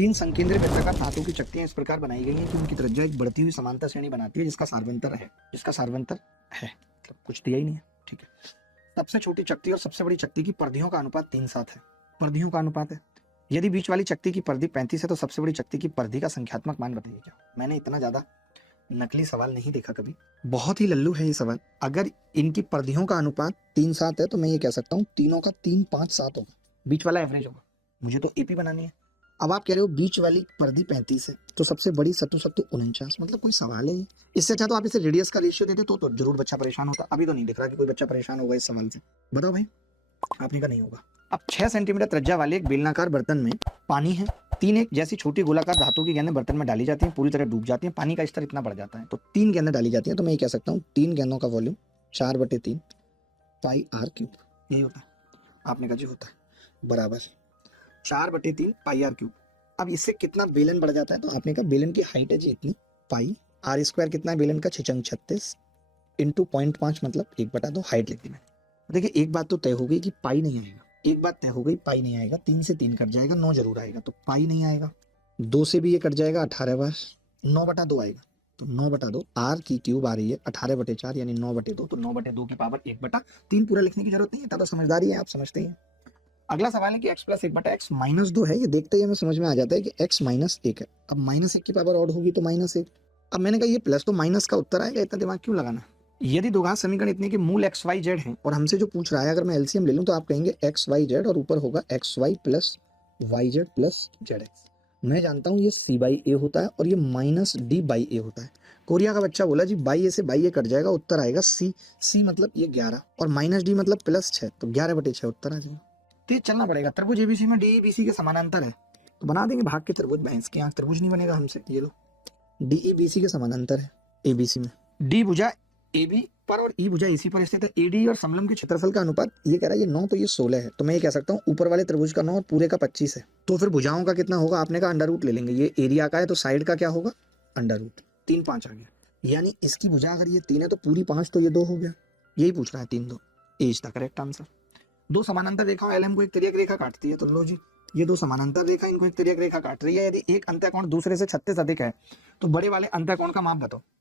तीन संकेंद्रीय वृत्ताकार धातु की चक्तियां इस प्रकार बनाई गई हैं कि उनकी त्रिज्या एक बढ़ती हुई समांतर श्रेणी बनाती है जिसका सार्वंतर है मतलब कुछ दिया ही नहीं है। ठीक है, सबसे छोटी चक्ति और सबसे बड़ी चक्ति की परिधियों का अनुपात 3:7 है। परिधियों का अनुपात है, यदि बीच वाली चक्ति की परिधि 35 है तो सबसे बड़ी चक्ति की परिधि का संख्यात्मक मान बताइए। क्या मैंने इतना ज्यादा नकली सवाल नहीं देखा कभी, बहुत ही लल्लू है ये सवाल। अगर इनकी परिधियों का अनुपात 3:7 है तो मैं ये कह सकता हूँ तीनों का 3, 5, 7 होगा, बीच वाला एवरेज होगा। मुझे तो एपी बनानी है। अब आप कह रहे हो बीच वाली परिधि 35 है तो सबसे बड़ी सत्तू 49, मतलब कोई सवाल है ये? इससे अच्छा तो आप इसे रेडियस का रेशियो देते तो जरूर बच्चा परेशान होता। अभी तो नहीं दिख रहा कि कोई बच्चा परेशान होगा इस सवाल से। बताओ भाई, आपने का नहीं होगा। अब 6 सेंटीमीटर त्रिज्या वाले एक बेलनाकार बर्तन में पानी है। 3 एक जैसी छोटी गोलाकार धातु की गेंदें बर्तन में डाली जाती हैं, पूरी तरह डूब जाती हैं, पानी का स्तर इतना बढ़ जाता है तो 3 गेंदें डाली जाती हैं। तो मैं ये कह सकता हूँ 3 गेंदों का वॉल्यूम 4/3 पाई आर क्यूब, यही होता है। आपने कहा जी होता है बराबर 4/3 पाई आर क्यूब। अब इससे कितना बेलन बढ़ जाता है? तो आपने कहा बेलन की हाइट है जी इतनी, पाई आर स्क्वायर कितना है बेलन का 6×36 इंटू 0.5 मतलब 1/2 हाइट लिख दी मैंने। देखिए एक बात तो तय हो गई कि पाई नहीं आएगा, एक बात तय हो गई पाई नहीं आएगा। 3 से 3 कट जाएगा, 9 जरूर आएगा तो पाई नहीं आएगा। 2 से भी ये कट जाएगा 18 बार, 9/2 आएगा तो 9/2 आर की क्यूब आ रही है 18/4 यानी 9/2 तो 9/2 की पावर 1/3 पूरा लिखने की जरूरत नहीं है, इतना तो समझदारी है, आप समझते ही हैं। अगला सवाल है कि x + 1/x -2 है। ये देखते ही हमें समझ में आ जाता है कि x -1 है। अब -1 की पावर ऑड होगी तो -1। अब मैंने कहा ये प्लस तो माइनस का उत्तर आएगा, इतना दिमाग क्यों लगाना। यदि द्विघात समीकरण इतने के मूल x y z हैं और हमसे जो पूछ रहा है अगर मैं एलसीएम ले लूं तो आप कहेंगे x y z और ऊपर होगा xy + yz + zx। मैं जानता हूं ये c/a होता है और ये -d/a होता है। कोरिया का बच्चा बोला जी बाई ए से बाई ए कट जाएगा, उत्तर आएगा c मतलब ये 11 और -d मतलब +6 तो 11/6 उत्तर आ जाएगा। तो ये चलना पड़ेगा। त्रिभुज एबीसी में डी बीसी के समानांतर है तो बना देंगे भाग के त्रिभुज। भैंस की आंख, त्रिभुज नहीं बनेगा हमसे। ये लो डी बीसी के समानांतर है एबीसी में। डी भुजा एबी पर और ई भुजा एसी पर स्थित है। एडी और समलंब के क्षेत्रफल का अनुपात ये कह रहा है ये 9 तो ये 16 है तो मैं ये कह सकता हूँ ऊपर वाले त्रिभुज का 9 और पूरे का 25 है। तो फिर भुजाओं का कितना होगा? आपने कहा अंडर रूट ले लेंगे, ये एरिया का है तो साइड का क्या होगा? Under root. 3, 5 आ गया, यानी इसकी भुजा अगर ये 3 है तो पूरी 5 तो ये 2 हो गया। यही पूछ रहा है 3, 2 इज द करेक्ट आंसर। दो समानांतर रेखाओं एलएम को एक तिर्यक रेखा काटती है तो लो जी ये दो समानांतर रेखा इनको एक तिर्यक रेखा काट रही है। यदि एक अंतःकोण दूसरे से 36 अधिक है तो बड़े वाले अंतःकोण का माप बताओ।